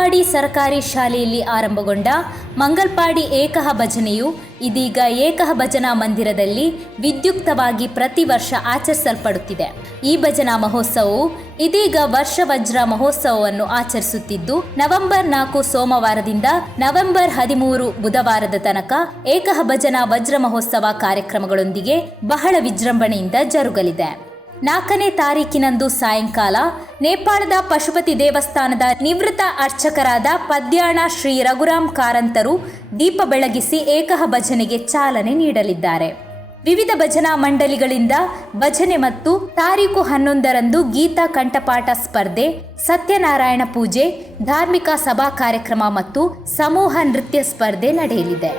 ಮಂಗಲ್ಪಾಡಿ ಸರ್ಕಾರಿ ಶಾಲೆಯಲ್ಲಿ ಆರಂಭಗೊಂಡ ಮಂಗಲ್ಪಾಡಿ ಏಕಹ ಭಜನೆಯು ಇದೀಗ ಏಕಹ ಭಜನಾ ಮಂದಿರದಲ್ಲಿ ವಿದ್ಯುಕ್ತವಾಗಿ ಪ್ರತಿ ವರ್ಷ ಆಚರಿಸಲ್ಪಡುತ್ತಿದೆ. ಈ ಭಜನಾ ಮಹೋತ್ಸವವು ಇದೀಗ ವರ್ಷ ವಜ್ರ ಮಹೋತ್ಸವವನ್ನು ಆಚರಿಸುತ್ತಿದ್ದು, ನವೆಂಬರ್ 4 ಸೋಮವಾರದಿಂದ ನವೆಂಬರ್ 13 ಬುಧವಾರದ ತನಕ ಏಕಹ ಭಜನಾ ವಜ್ರ ಮಹೋತ್ಸವ ಕಾರ್ಯಕ್ರಮಗಳೊಂದಿಗೆ ಬಹಳ ವಿಜೃಂಭಣೆಯಿಂದ ಜರುಗಲಿದೆ. 4ನೇ ತಾರೀಕಿನಂದು ಸಾಯಂಕಾಲ ನೇಪಾಳದ ಪಶುಪತಿ ದೇವಸ್ಥಾನದ ನಿವೃತ್ತ ಅರ್ಚಕರಾದ ಪದ್ಯಾಣ ಶ್ರೀ ರಘುರಾಮ್ ಕಾರಂತರು ದೀಪ ಬೆಳಗಿಸಿ ಏಕಹ ಭಜನೆಗೆ ಚಾಲನೆ ನೀಡಲಿದ್ದಾರೆ. ವಿವಿಧ ಭಜನಾ ಮಂಡಳಿಗಳಿಂದ ಭಜನೆ ಮತ್ತು ತಾರೀಖು 11ರಂದು ಗೀತಾ ಕಂಠಪಾಠ ಸ್ಪರ್ಧೆ, ಸತ್ಯನಾರಾಯಣ ಪೂಜೆ, ಧಾರ್ಮಿಕ ಸಭಾ ಕಾರ್ಯಕ್ರಮ ಮತ್ತು ಸಮೂಹ ನೃತ್ಯ ಸ್ಪರ್ಧೆ ನಡೆಯಲಿದೆ.